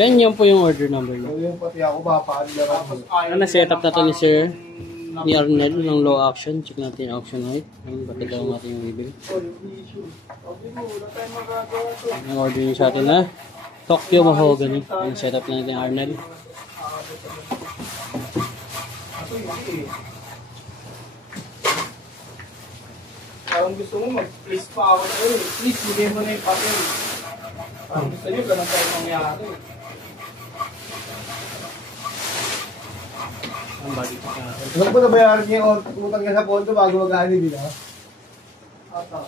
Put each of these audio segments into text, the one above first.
Yan po yung order number niya. Yung pati ako papaano lang. Na-setup na to ni Sir ni Arnel ng low action. Check natin yung auction height. Ayun, pati daw natin yung bibili. Yung order niya sa atin na Tokyo Mahogany. Yung setup na natin yung Arnel. Parang gusto mo mag-please pa ako na yun. Please, bigay mo na yung papel. Parang gusto nyo, ganun tayo mangyari. Ang bagi pa sa akin. Alam ko nabayaran niya yung utang niya sa Ponto bago mag-ani din, ha? Ata.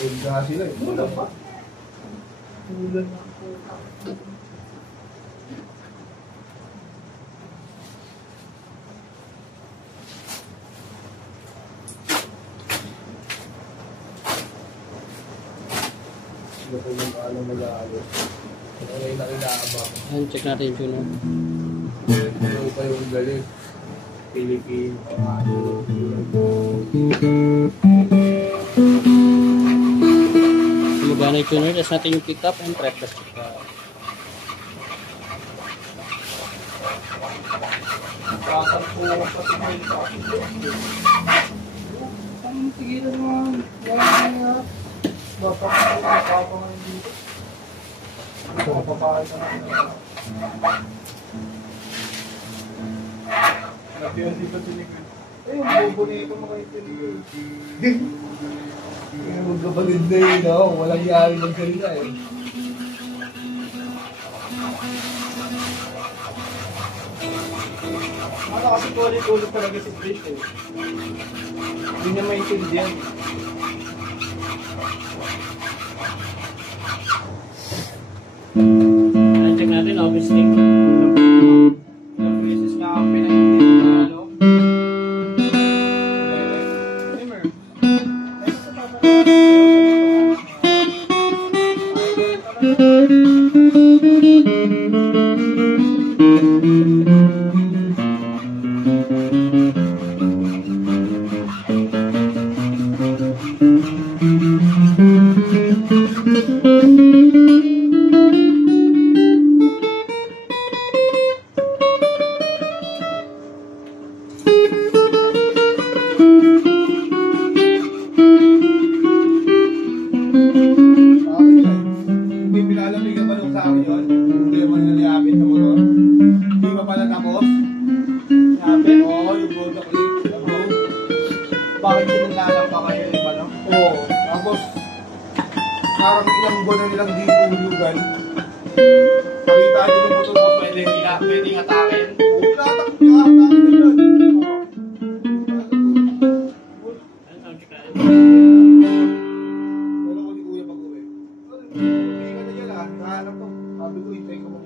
Udah sila eh. Udah pa. Udah na po. Ayan, check natin yung tuner. Ano pa yung galing? Philippine. Gumagana yung tuner. Tapos natin yung pick up and threadless check up. Bakit po pati may ang tigilan naman. Bapak ko papangan dito. Ito papapahay na naman. Nagpiyasi pa sinikid. Ayun, bobo na ito mga itinigil. Magkabalid na yun, no? Walang yari ng salita eh. Ano kasi ulit talaga si Chris eh. Hindi niya maintindihan. Check natin, obviously. Ilang beses nga ang pinag-ibig ano? Timer. Bakit sinulalang pa kayo yung iba, no? Oo. Tapos, parang ilang buwan na nilang di hulugan. Pakita nyo yung motor mo, pwedeng atakin. Oo, atakin na yun. Wala ko ni Kuya pag-uwi. Hindi ka na yan, ha? Nahanap ko. Sabi ko, hintay ko mo.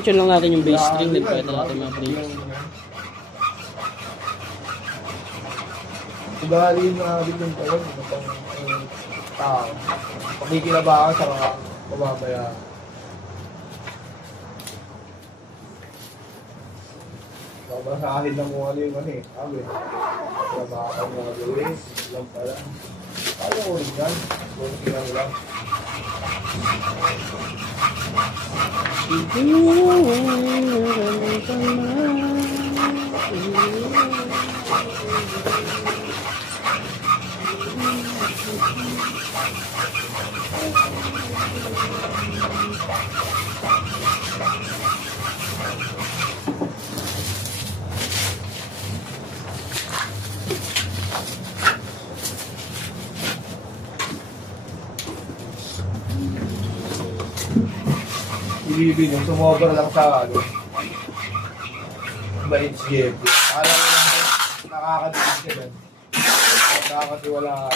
Yan lang natin yung base string, nagpahit na natin mga brakes. Ugali yung nakabit yung tayo, itong tao. Pagkikinabahan sa mga mababayaran. Babasahin lang mo ano yung ano eh. Sabi, trabahan mga gawin, lang pala. Paano ko rin yan? Kung lang. Ibibig yung sumobra lang sa ano. Mait si Jeff. Alam mo lang, nakakatiwala ka dyan. Nakakatiwala ka.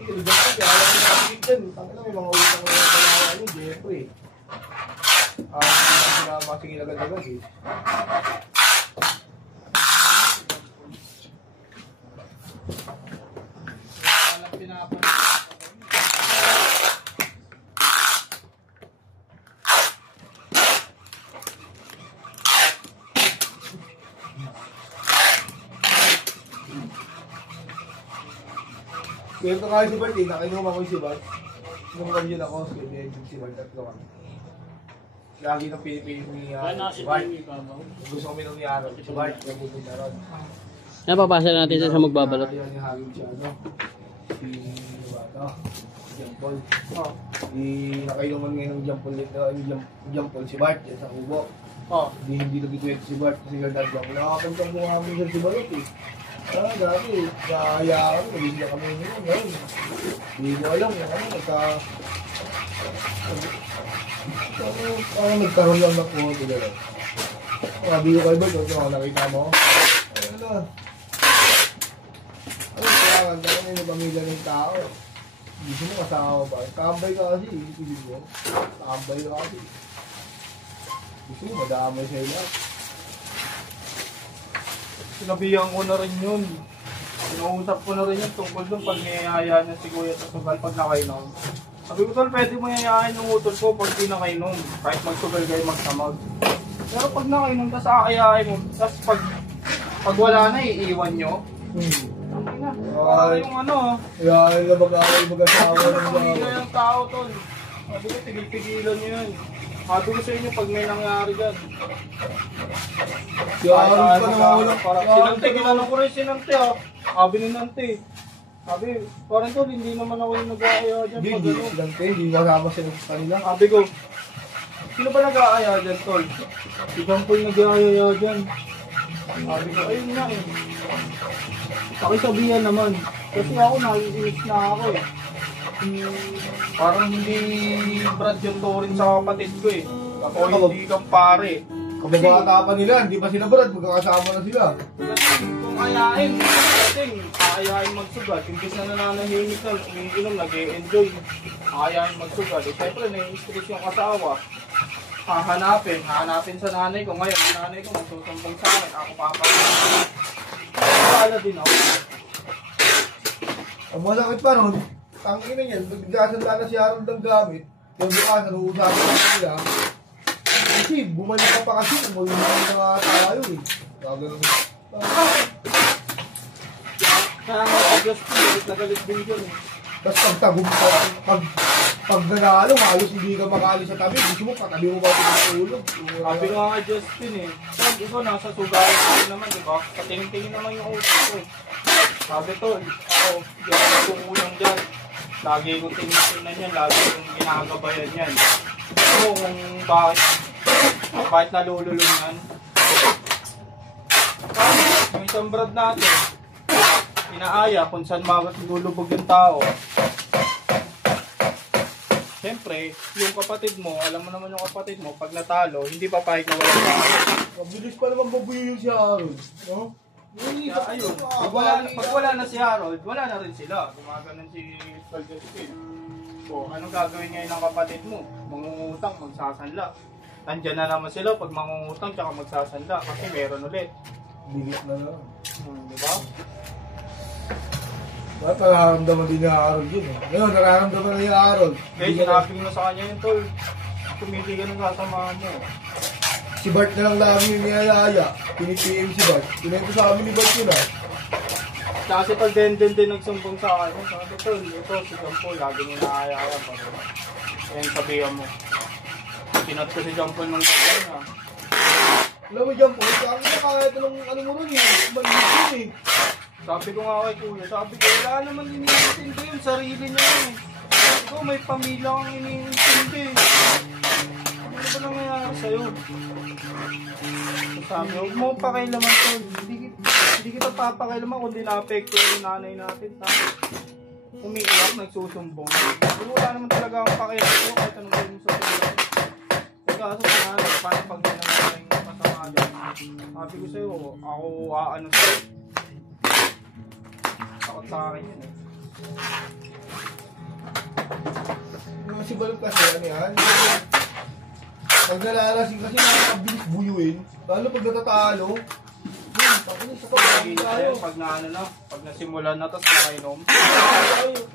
Hindi, dyan kasi alam mo nakakit dyan. Tangina may mga utang na palawa niyo, Jeffrey. Hindi na masingil agad-agad eh. Kaya ito nga si Bart eh, nakinom ako si Bart. Nung ganyan ako, si Bart at gawa. Lagi ng pinipili ni si Bart. Gusto ko minum ni Aaron. Si Bart, yung pupunta ron. Napapasa natin siya sa magbabalot. Ayaw ni Hagin siya, ano? Si Jampol. Nakainuman ngayon ng Jampol si Bart, yan sa kubo. Hindi nagituwet si Bart kasi gandad lang. Nakakantang mukha mo siya si Bart eh. Dati, kaya kami, naging na kami nyo ngayon. Hindi mo alam yung ano, nagkaroon lang ng kuha ko gano'n. Sabi ko kayo ba, ito nakita mo? Ano na? Ano kailangan? Kaya may pamilya ng tao. Gusto mo kasama ba? Tambay ka kasi, ibig mo. Tambay ka kasi. Gusto mo madamay sa ilang. Sinabihan ko na rin yun. Sinausap ko na rin yun tungkol dun pag niyayaya niya si Kuya sa sugal pag nakainom. Sabi ko, Tol, pwede mo yayain yung utol ko pag di nakainom. Kahit magsugal kayo magsamag. Pero pag nakainom, tapos aayain mo. Tapos pag wala na, iiwan nyo. Sabi na. Para yung ano. Yayain na mag-asawa ng pamilya yung tao, Tol. Sabi ko, tigil-tigilan nyo yun. Sabi ko sa inyo pag may nangyari dyan. Sinante, ginanong ko rin sinante ha. Sabi ni Nante. Sabi, parang Tol, hindi naman ako yung nag-aaya dyan. Hindi, Sinante, hindi kasama sila sa kanila. Sabi ko, sino ba nag-aaya dyan, Tol? Si Jampol nag-aaya dyan. Sabi ko, ayun nga eh. Pakisabihan naman. Kasi ako, naiinis na ako eh. Parang hindi Brad yung turin sa kapatid ko eh. O hindi kang pare. Kababata pa nila, hindi pa sila Brad, magkakasama na sila. Kung ayain, ayain magsugat. Imbis na nananahimik na, umiinom, nag-e-enjoy. Ayain magsugat. Eh, syempre, nai-stress yung asawa. Hahanapin sa nanay ko. Ngayon, yung nanay ko magsusumbong sa akin. Ako papalala. Papalala din ako. Ang masakit pa nun, tangin na yan, nagbigasan na si Harold ng gamit. Yung bukasan, uusapan na nila. Kasi bumalik ka pa kasi, umuwi na tayo eh. Gagano'n. Nakakagalit na galit din yun eh. Tapos pag nanalo, halos hindi ka makali sa tabi. Gusto mo, patabi mo ba ito ng tulog? Sabi ko nga Justin eh. Sabi ko, nasa sugayan ko naman, di ba? Patingin-tingin naman yung utak ko. Sabi to, ako, hindi ako nagkukulang dyan. Lagi ko tinitingnan yan, lagi kong ginagabayan yan. So, kung bakit nalululong yan? Yung isang Brad natin, inaaya kung saan lulubog yung tao. Siyempre, yung kapatid mo, alam mo naman yung kapatid mo, pag natalo, hindi papayag na walang tao. Mabilis pa naman babuyo yung si Harold, no? Ayun, pag wala na si Harold, wala na rin sila. Gumaganon si Falgastin. So, anong gagawin ngayon ng kapatid mo? Mangungutang, magsasanla. Nandyan na naman sila pag mangungutang tsaka magsasanla kasi meron ulit. Bigit na lang. Diba? Ba't nararamdaman din ni Harold yun eh? Ngayon, nararamdaman na ni Harold. Kaya sinabi mo sa kanya yun, Tol. Kumiti ka ng kasamahan mo. Si Bart na lang lagi yung niyayaya. Pinipim si Bart. Pinay ko sa amin ni Bart yun ah. Kasi pag Denden din nagsumbong sa akin, sabi ko, ito si John Paul, lagi niya nakayaya pa rin. Ayan sabihan mo. Sinat ko si John Paul ng sabihan ha. Alam mo dyan po, sabi ko kaya ito ng ano mo rin eh, maliit yun eh. Sabi ko nga kay kuya, sabi ko wala naman iniintindi yun, sarili niya yun. Sabi ko may pamilya kang iniintindi. Ano ba nangyayari sa'yo? Sabi ko, huwag mo pakailaman to. Hindi kita papakailaman kundi na-apekto yung nanay natin. Sabi, umiiyak, nagsusumbong. Pero wala naman talaga akong pakailaman ko kahit anong gawin mo sa pila. Kaso sa nanay, paano pag ginagawa yung kasama dyan? Sabi ko sa'yo, ako aano sa'yo. Takot sa akin yun eh. Si Balong kasi ano yan, pag nalalasing kasi nakakabilis buyuin, lalo pag natatalo, tapos sa tayo. Pag na ano na, pag nasimulan na tapos nakainom.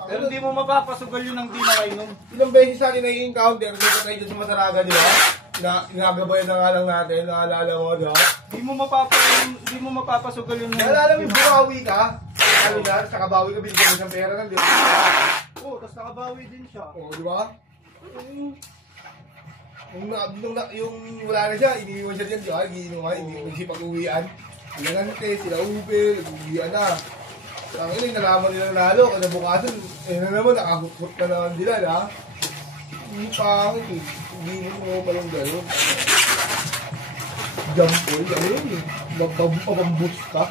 Pero hindi mo mapapasugal yun ng di nakainom. Ilang beses sa atin na-encounter, nagkatay dyan sa Masaraga, di ba? Na inagabayan na nga lang natin, naalala mo, di ba? Hindi mo mapapasugal yun. Naalala mo yung bumawi ka, ano na, sa kabawi ka, binigyan mo ng pera ng di ba? Oo, tapos nakabawi din siya. Oo, di ba? Yung wala na siya, iniiwan siya dyan, di ba? Iinuman, hindi siya pag-uwian. Nagante, sila Uber, nag-uwian na. Ang ina, nalaman nila nalo, kada bukasan, na naman, nakagukot na naman nila, ha? Hindi pangit eh. Hindi mo palang gano'n. Jump ball, ano yun eh. Mapamboost ka.